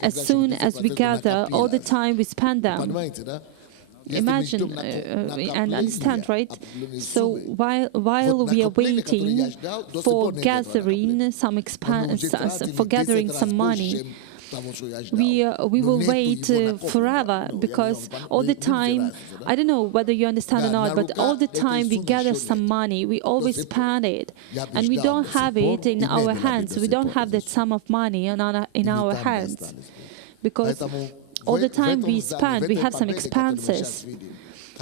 as soon as we gather, all the time we spend them. Imagine and understand, right? So while we are waiting for gathering some for gathering some money, we will wait forever, because all the time, I don't know whether you understand or not, but all the time we gather some money, we always spend it, and we don't have it in our hands. We don't have that sum of money in our hands, because all the time we spend, we have some expenses.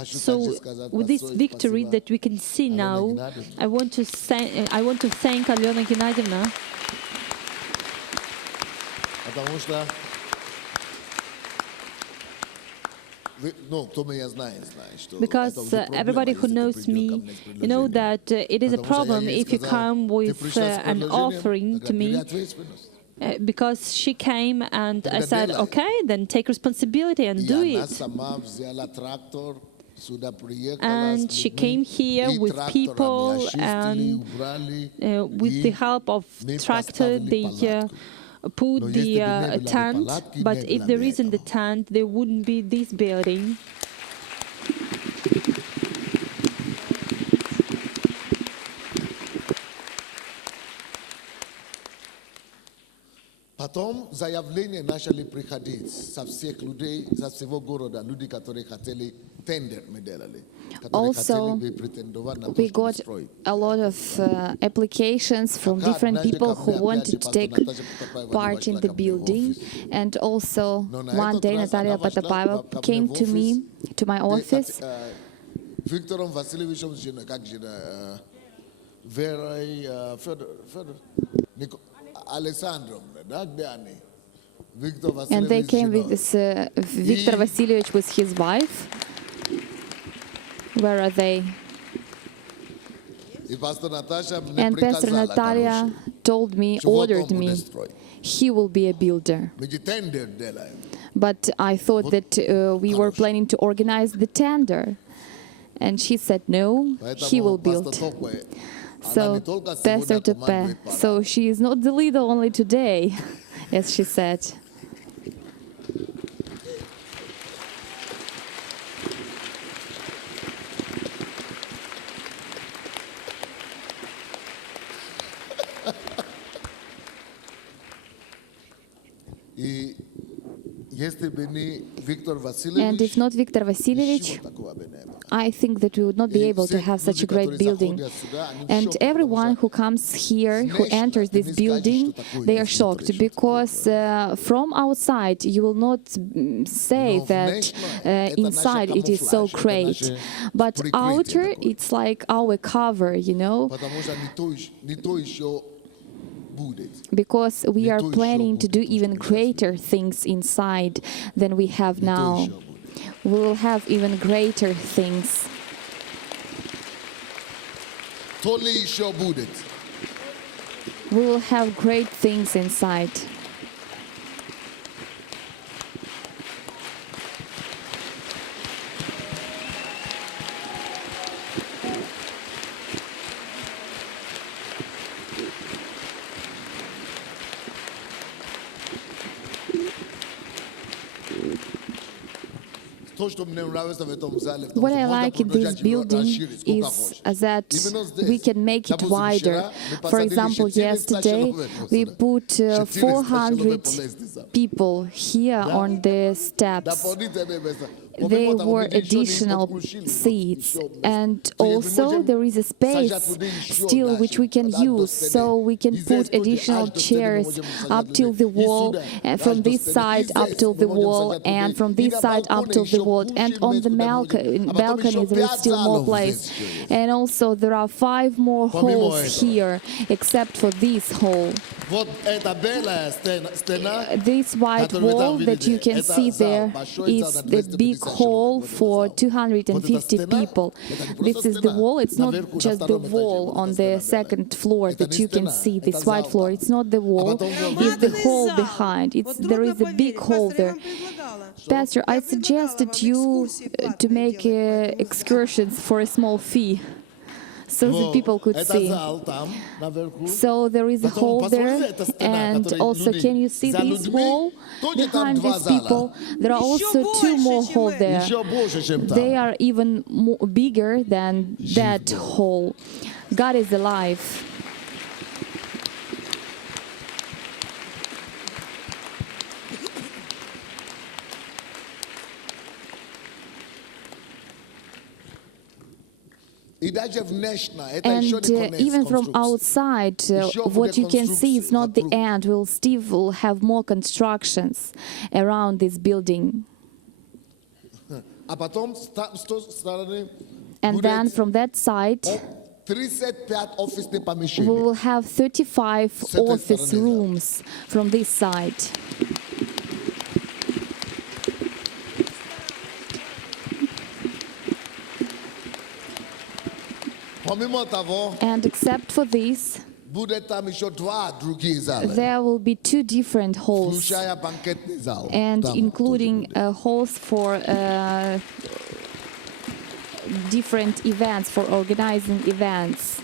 So with this victory that we can see now, I want to thank Alena Gennadievna, because everybody who knows me, you know that it is a problem if you come with an offering to me. Because she came and I said, okay, then take responsibility and do it. And she came here with people, and with the help of tractor, they put the tent. But if there isn't the tent, there wouldn't be this building. Потом заявление начали приходить со всех людей, со всего города, люди, которые хотели тендер, мы делали. Also, we got a lot of applications from different people who wanted to take part in the building. And also, one day Natalia Potapova came to me, to my office. Виктором Васильевичем, как же, Верой, Федор, Alessandro, and they came with this Viktor Vasilievich with his wife. Where are they? And Pastor Natalia told me, ordered me, he will be a builder. But I thought that we were planning to organize the tender. And she said, no, he will build. So, Pastor Tope, so she is not the leader only today, as she said. And if not Viktor Vasilievich, I think that we would not be able to have such a great building. And everyone who comes here, who enters this building, they are shocked, because from outside you will not say that inside it is so great. But outer, it's like our cover, you know? Because we are planning to do even greater things inside than we have now. We will have even greater things. We will have great things inside. What I like in this building is that we can make it wider. For example, yesterday we put 400 people here on the steps. There were additional seats, and also there is a space still which we can use, so we can put additional chairs up till the wall, and from this side up till the wall, and from this side up till the wall, and on the balcony there is still more place. And also there are 5 more halls here, except for this hall. This white wall that you can see there is the big hall for 250 people. This is the wall. It's not just the wall on the second floor that you can see, this white floor. It's not the wall, it's the hall behind. There is a big hall there. Pastor, I suggested you to make excursions for a small fee. so that people could see. So there is a hole there, and also can you see this wall behind these people? There are also two more holes there. They are even bigger than that hole. God is alive. And even from outside, what you can see is not the end. We'll still have more constructions around this building. And then from that side, we will have 35 office rooms from this side. And except for this, there will be two different halls, and including halls for different events, for organizing events.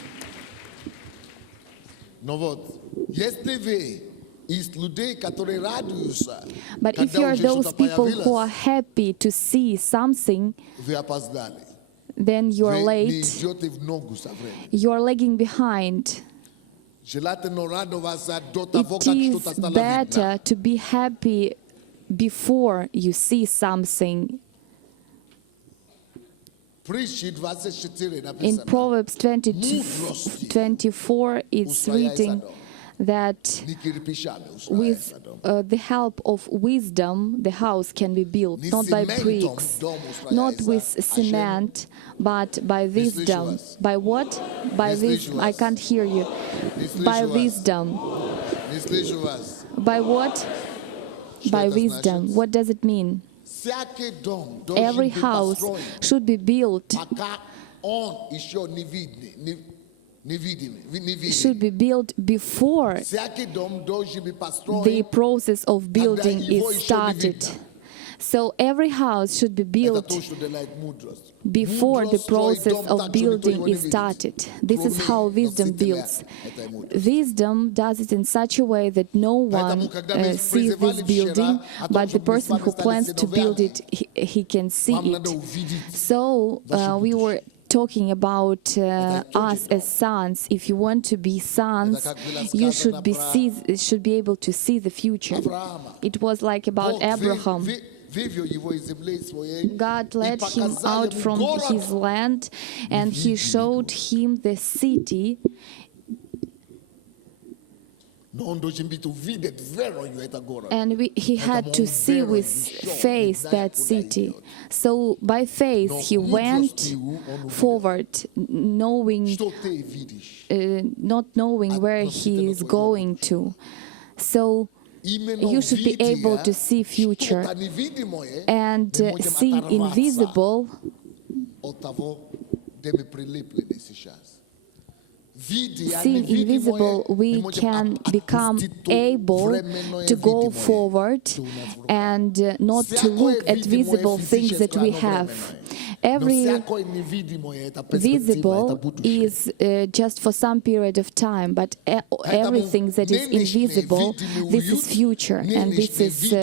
But if you are those people who are happy to see something, then you are late. You are lagging behind. It is better to be happy before you see something. In Proverbs 20:24, it's written that with the help of wisdom, the house can be built, not by bricks, not with cement, but by wisdom. By what? By this, I can't hear you. By wisdom. By what? By wisdom. What does it mean? Every house should be built before the process of building is started. So every house should be built before the process of building is started. This is how wisdom builds. Wisdom does it in such a way that no one sees this building, but the person who plans to build it, he can see it. So we were talking about us as sons. If you want to be sons, you should be able to see the future. It was like about Abraham. God led him out from his land, and he showed him the city. And he had to see with faith that city. So by faith he went forward, not knowing where he is going to. So you should be able to see future and see invisible. Seeing invisible, we can become able to go forward and not to look at visible things that we have. Every visible is just for some period of time, but everything that is invisible, this is future, and this is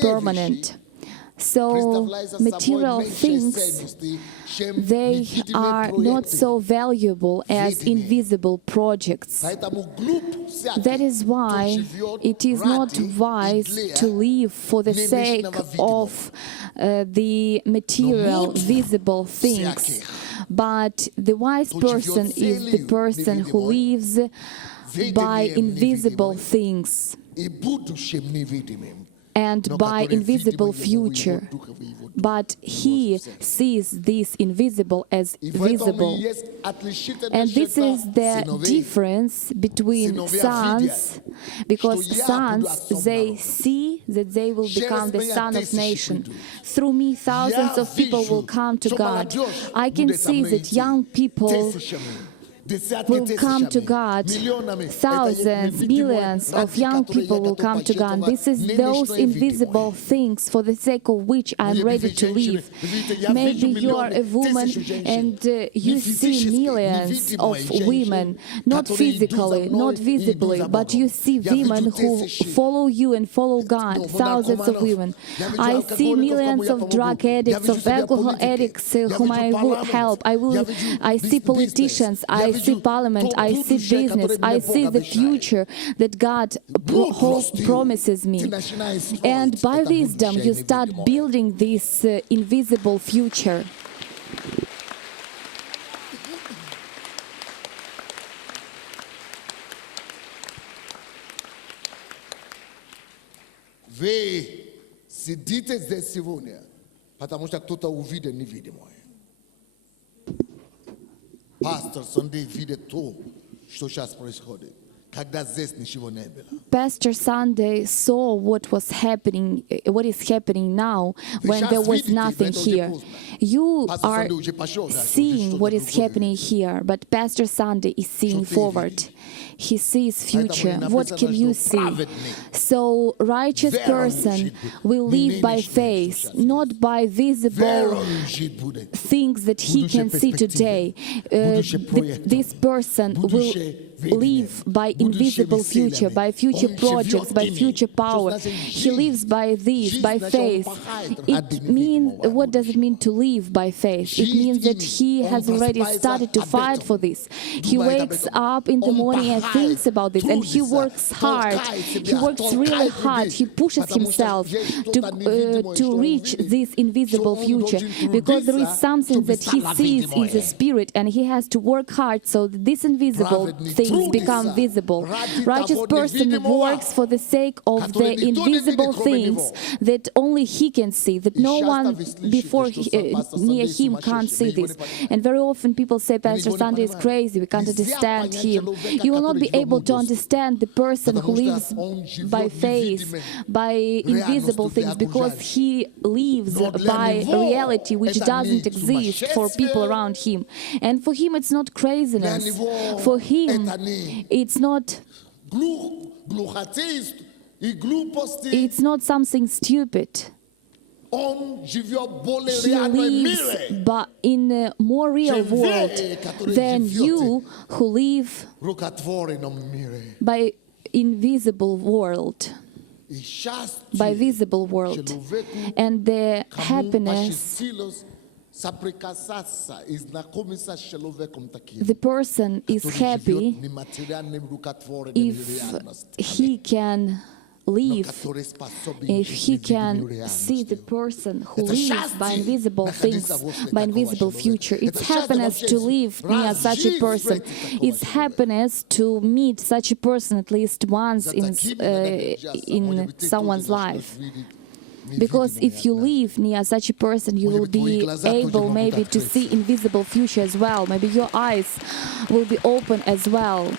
permanent. So material things, they are not so valuable as invisible projects. That is why it is not wise to live for the sake of the material, visible things. But the wise person is the person who lives by invisible things and by invisible future. But he sees this invisible as visible. And this is the difference between sons, because sons, they see that they will become the son of nation. Through me, thousands of people will come to God. I can see that young people will come to God. Thousands, millions of young people will come to God. This is those invisible things for the sake of which I am ready to live. Maybe you are a woman and you see millions of women, not physically, not visibly, but you see women who follow you and follow God, thousands of women. I see millions of drug addicts, of alcohol addicts whom I will help. I see politicians, I see parliament, I see business, I see the future that God promises me. And by wisdom, you start building this invisible future. Вы сидите здесь сегодня, потому что кто-то увидел невидимое. Пастор Sunday видит то, что сейчас происходит, когда здесь ничего не было. Pastor Sunday saw what is happening now when there was nothing here. You are seeing what is happening here, but Pastor Sunday is seeing forward. He sees future. What can you see? So righteous person will live by faith, not by visible things that he can see today. This person will live by invisible future, by future projects, by future power. He lives by this, by faith. What does it mean to live by faith? It means that he has already started to fight for this. He wakes up in the morning and thinks about this, and he works hard. He works really hard. He pushes himself to reach this invisible future, because there is something that he sees in the spirit, and he has to work hard so that this invisible things become visible. Righteous person works for the sake of the invisible things that only he can see, that no one before near him can't see this. And very often people say, Pastor Sunday is crazy, we can't understand him. You will not be able to understand the person who lives by faith, by invisible things, because he lives by reality which doesn't exist for people around him. And for him it's not craziness. For him it's not something stupid. He lives but in a more real world than you who live by invisible world. By visible world. And the happiness, the person is happy if he can live, if he can see the person who lives by invisible things, by invisible future. It's happiness to live near such a person. It's happiness to meet such a person at least once in someone's life. Because if you live near such a person, you will be able maybe to see invisible future as well. Maybe your eyes will be open as well.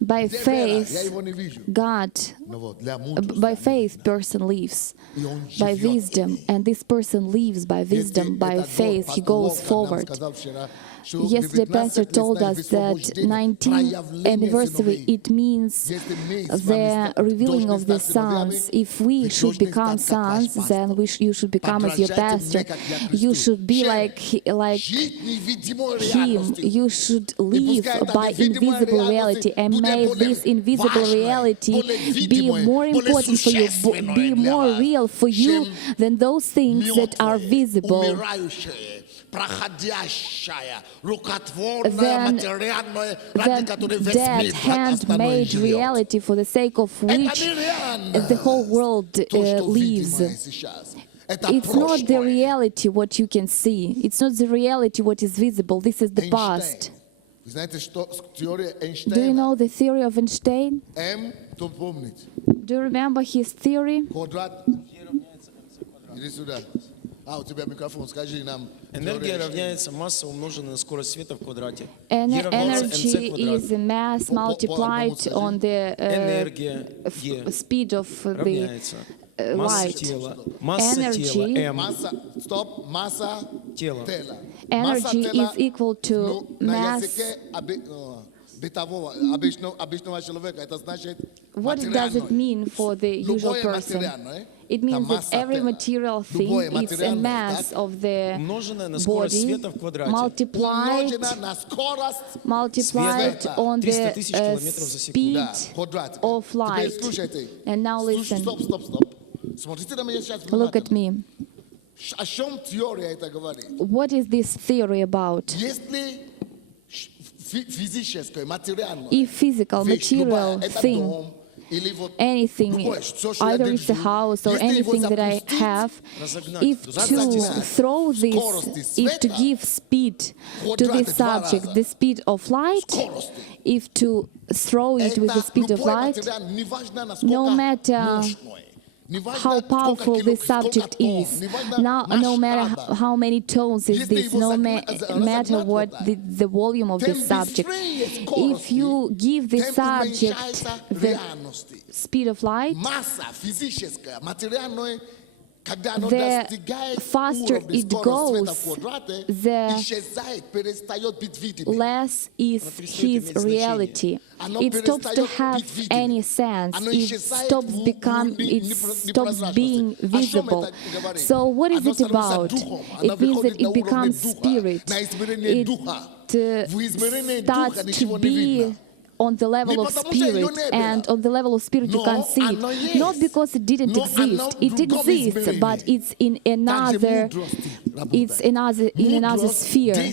By faith, by faith, person lives by wisdom, and this person lives by wisdom, by faith, he goes forward. Yesterday, Pastor told us that 19th anniversary, it means the revealing of the sons. If we should become sons, then you should become as your pastor. You should be like him. You should live by invisible reality, and may this invisible reality be more important for you, be more real for you than those things that are visible. Then that handmade reality for the sake of which the whole world lives. It's not the reality what you can see. It's not the reality what is visible. This is the past. Do you know the theory of Einstein? Do you remember his theory? А, у тебя микрофон, скажи нам. Энергия равняется масса, умноженная на скорость света в квадрате. Energy is mass multiplied on the Энергия speed of the равняется масса light. тела. Масса тела M. Масса, стоп, масса Тела. тела. Energy is equal to На mass. языке бытового, обычного человека, это значит What does it mean for the usual Любое person? материальное, It means that масса every тела. material thing Любое is a материальное, mass так? of the Умноженная на скорость body света в квадрате. multiplied Умножено на скорость multiplied on 300 the тысяч километров за speed секунду. квадрат. of Теперь light. слушайте. And now Слушай, listen, стоп. Смотрите на меня сейчас look at внимательно. me. О чем теория это говорит? What is this theory about? Если физическое, материальное, If physical, вещь любая, material это thing, дом, или вот anything, любое, всё, что я either it's a держу, house or если его anything that I запустить, have, разогнать, if to throw this, скорости if to света, give speed to квадраты this два subject, раза. the speed of light, скорости. if to throw it with the Это speed of любое light, материальное, неважно, no насколько matter мощное, неважно, how сколько powerful кило- this сколько subject тонн, is, неважно no matter масштаба. how many tones is Если this, его no разогнать matter вот what так, the volume of тем this subject, быстрее if скорости, you give the тем subject уменьшается the реальности. speed of light, Масса физическая, материальная, когда оно the достигает faster уровня it скорости света goes, в квадрате, the исчезает, перестает быть видимым. less is his reality. It stops to have any sense. It stops being visible. So what is it about? It means that it becomes spirit. It starts to be on the level of spirit, and on the level of spirit you can't see it. Not because it didn't exist. It exists, but it's in another sphere.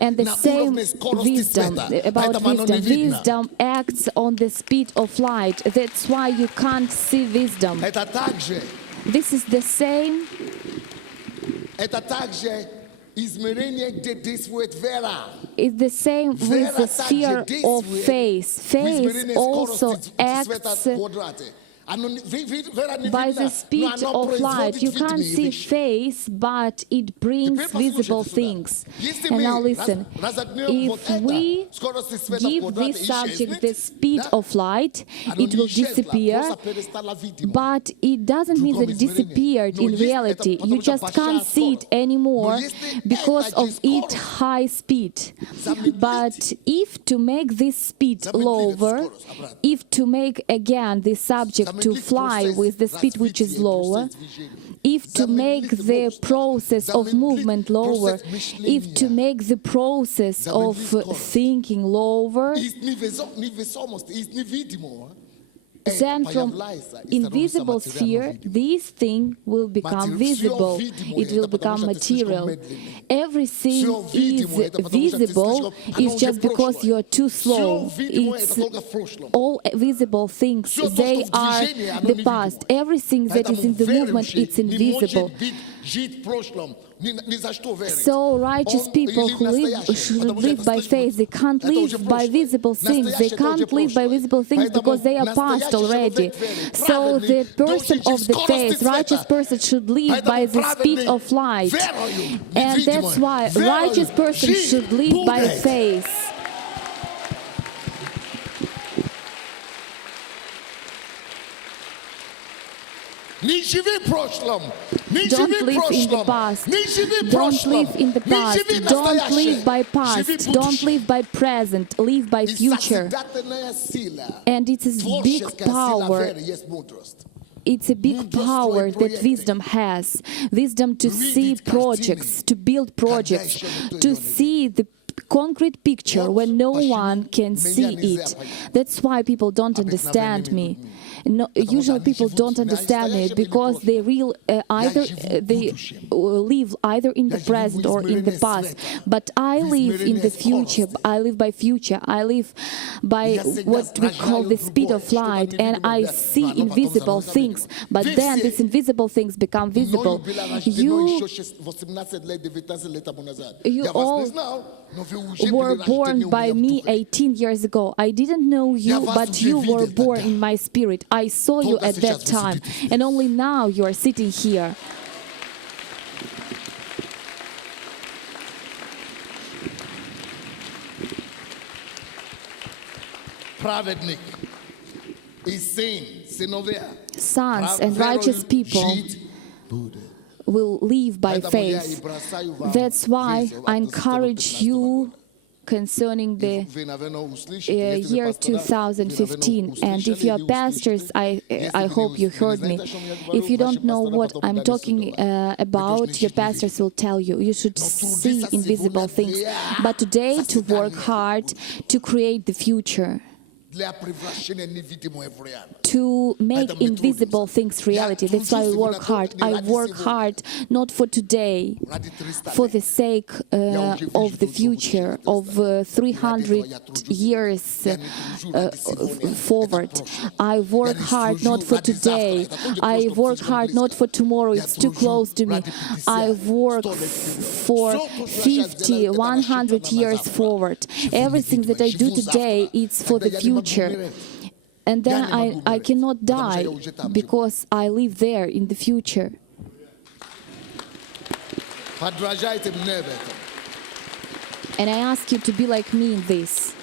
And the same wisdom about wisdom. Wisdom acts on the speed of light. That's why you can't see wisdom. Это также, This is the same. это также измерение, где действует вера. It's the same with the sphere of faith. Faith also acts by the speed of light. You can't see face, but it brings visible things. And now listen, if we give this subject the speed of light, it will disappear, but it doesn't mean that it disappeared in reality. You just can't see it anymore because of its high speed. But if to make this speed lower, if to make again this subject to fly with the speed which is lower, if to make the process of movement lower, if to make the process of thinking lower, then from invisible sphere, this thing will become visible. It will become material. Everything is visible is just because you are too slow. It's all visible things. They are the past. Everything that is in the movement, it's invisible. So righteous people who should live by faith, they can't live by visible things. They can't live by visible things because they are past already. So the person of the faith, righteous person, should live by the speed of light. And that's why righteous person should live by faith. Don't live in the past. Don't live in the past. Don't live by past. Don't live by present. Live by future. And it is big power. It's a big power that wisdom has. Wisdom to see projects, to build projects, to see the concrete picture when no one can see it. That's why people don't understand me. No, usually people don't understand me because they live either in the present or in the past. But I live in the future. I live by future. I live by what we call the speed of light, and I see invisible things. But then these invisible things become visible. You all were born by me 18 years ago. I didn't know you, but you were born in my spirit. I saw you at that time, and only now you are sitting here. Sons and righteous people will live by faith. That's why I encourage you concerning the year 2015. And if you are pastors, I hope you heard me. If you don't know what I'm talking about, your pastors will tell you. You should see invisible things. But today, to work hard to create the future, to make invisible things reality. That's why I work hard. I work hard not for today, for the sake of the future, of 300 years forward. I work hard not for today. I work hard not for tomorrow. It's too close to me. I work for 50, 100 years forward. Everything that I do today, it's for the future. And then I cannot die because I live there in the future. And I ask you to be like me in this.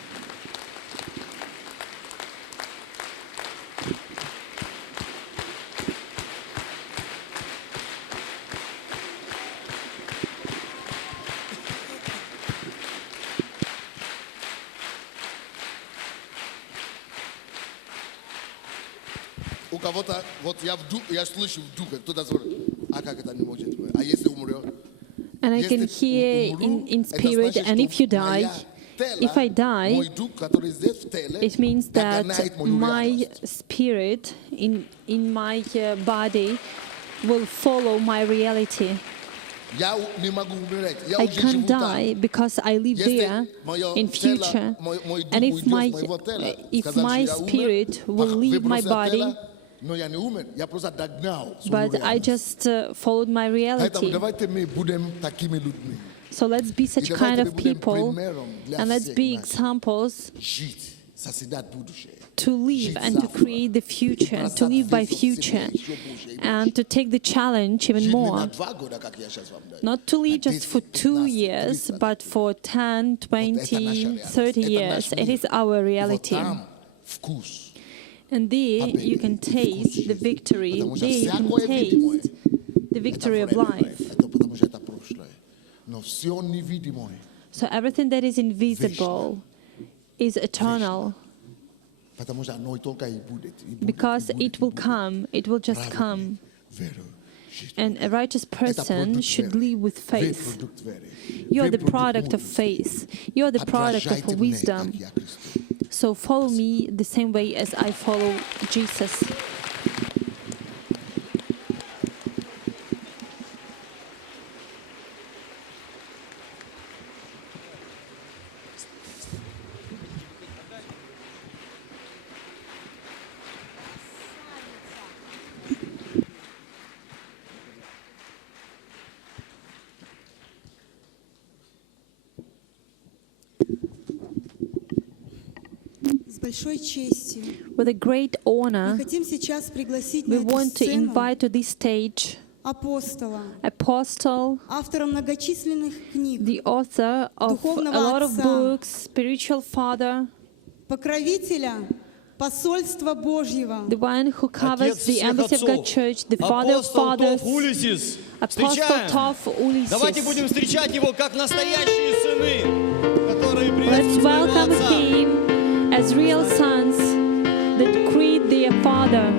And I can hear in spirit, and if you die, if I die, it means that my spirit in my body will follow my reality. I can't die because I live there in future. And if my spirit will leave my body, but I just followed my reality. So let's be such kind of people, and let's be examples to live and to create the future, to live by future, and to take the challenge even more. Not to live just for 2 years, but for 10, 20, 30 years. It is our reality. And there you can taste the victory. There you can taste the victory of life. So everything that is invisible is eternal. Because it will come, it will just come. And a righteous person should live with faith. You are the product of faith. You are the product of wisdom. So follow me the same way as I follow Jesus. With a great honor, we want to invite to this stage Apostle, the author of a lot of books, spiritual father, the one who covers the embassy of God Church, the father of fathers, Apostle Tov Ulises. Let's welcome him as real sons that creed their Father.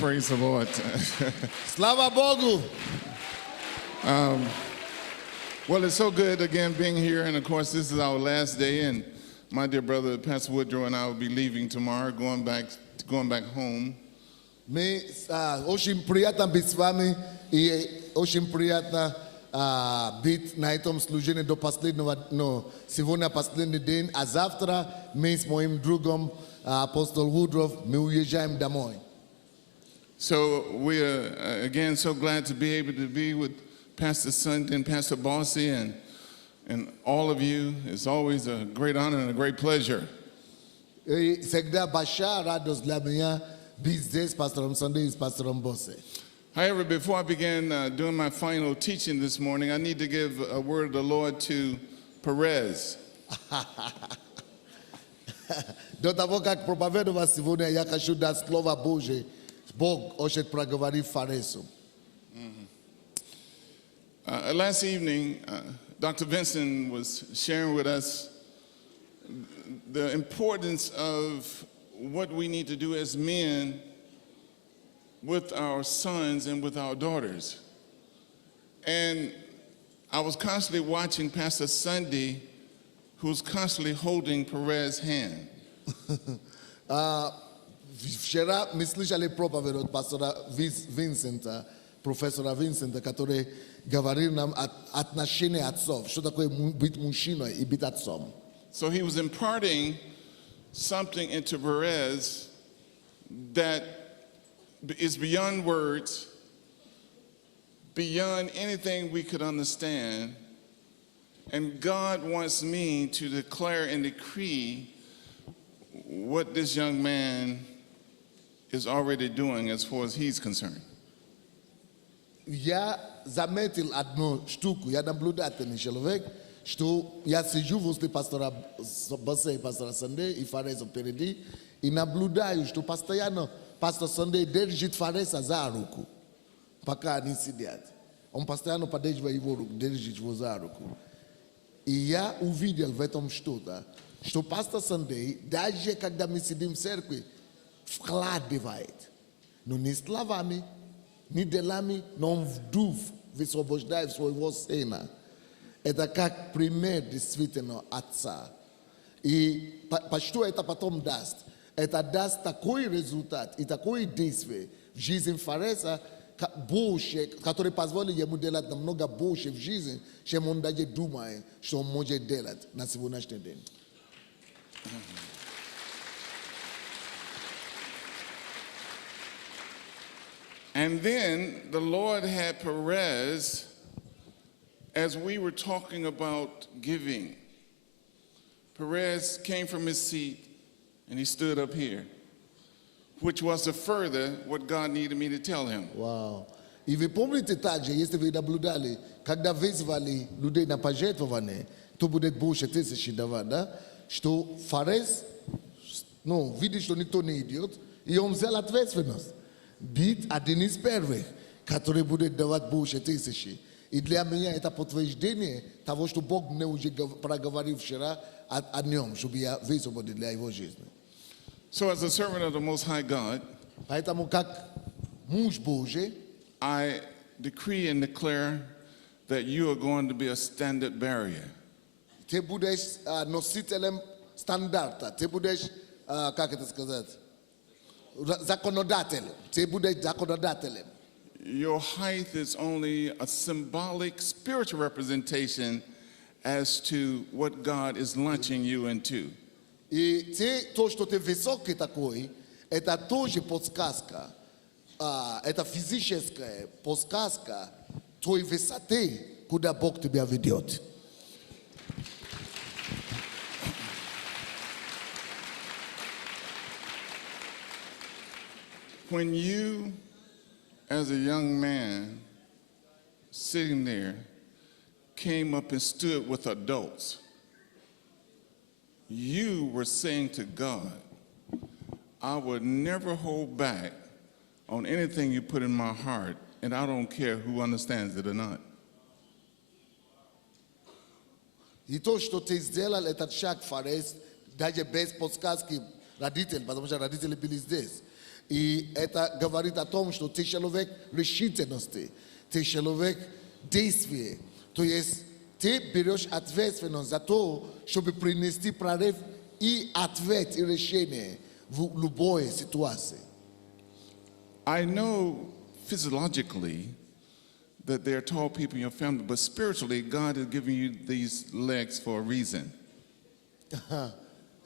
Praise the Lord. Slava Bogu. Well, it's so good again being here, and of course this is our last day, and my dear brother Pastor Woodrow and I will be leaving tomorrow, going back home. Очень приятно быть с вами, и очень приятно bit na itong slujenie do no sivonia последний день, а завтра мы с моим другом апостол Woodruff мы уезжаем домой. So we are again so glad to be able to be with Pastor Sunday and Pastor Bossy and all of you. It's always a great honor and a great pleasure. И всегда большая радость для меня быть здесь, пастором Sunday и пастором Bossy. However, before I begin doing my final teaching this morning, I need to give a word of the Lord to Perez. До того, как проповедовать сегодня, я хочу дать слово Божие. Бог хочет проговорить Фаресу. Last evening, Dr. Vincent was sharing with us the importance of what we need to do as men with our sons and with our daughters. And I was constantly watching Pastor Sunday, who's constantly holding Perez's hand. Вчера мы слышали проповедь от пастора Винсента, профессора Винсента, который говорил нам о отношении отцов, что такое быть мужчиной и быть отцом. So he was imparting something into Perez that is beyond words, beyond anything we could understand. And God wants me to declare and decree what this young man is already doing as far as he's concerned. Я заметил одну штуку, я наблюдательный человек, что я сижу возле пастора Боссе и пастора Sunday и Фареса впереди, и наблюдаю, что постоянно пастор Sunday держит Фареса за руку, пока они сидят. Он постоянно поддерживает его руку, держит его за руку. И я увидел в этом что-то, что пастор Sunday, даже когда мы сидим в церкви, вкладывает. Но не словами, не делами, но он в дух высвобождает своего сына. Это как пример действительно отца. И что это потом даст? Это даст такой результат и такое действие в жизни Фареса, больше, который позволит ему делать намного больше в жизни, чем он даже думает, что он может делать на сегодняшний день. And then the Lord had Perez, as we were talking about giving. Perez came from his seat and he stood up here, which was to further what God needed me to tell him. Wow. И вы помните также, если вы наблюдали, когда вызвали людей на пожертвование, то будет больше 1000 давать, да? Что Фарес, видит, что никто не идет, и он взял ответственность. Быть один из первых, который будет давать больше 1000. И для меня это подтверждение того, что Бог мне уже проговорил вчера о нем, чтобы я высвободил для его жизни. So as a servant of the Most High God, Поэтому как муж Божий, I decree and declare that you are going to be a standard barrier. ты будешь носителем стандарта, ты будешь, как это сказать, законодателем, ты будешь законодателем. Your height is only a symbolic spiritual representation as to what God is launching you into. И то, что ты высокий такой, это тоже подсказка, это физическая подсказка той высоты, куда Бог тебя ведет. When you, as a young man, sitting there, came up and stood with adults, you were saying to God, I would never hold back on anything you put in my heart, and I don't care who understands it or not. И то, что ты сделал этот шаг, Фарес, даже без подсказки родителей, потому что родители были здесь. И это говорит о том, что ты человек решительности, ты человек действия. То есть ты берешь ответственность за то, чтобы принести прорыв и ответ и решение в любой ситуации. I know physiologically that there are tall people in your family, but spiritually, God is giving you these legs for a reason.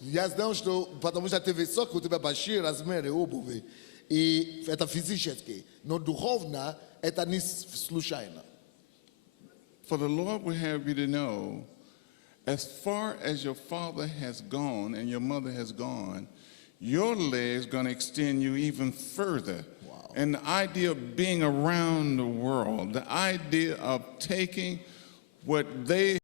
Я знал, что потому что ты высок, у тебя большие размеры обуви, и это физически, но духовно это не случайно. For the Lord will have you to know, as far as your father has gone and your mother has gone, your legs going to extend you even further. Wow. And the idea of being around the world, the idea of taking what they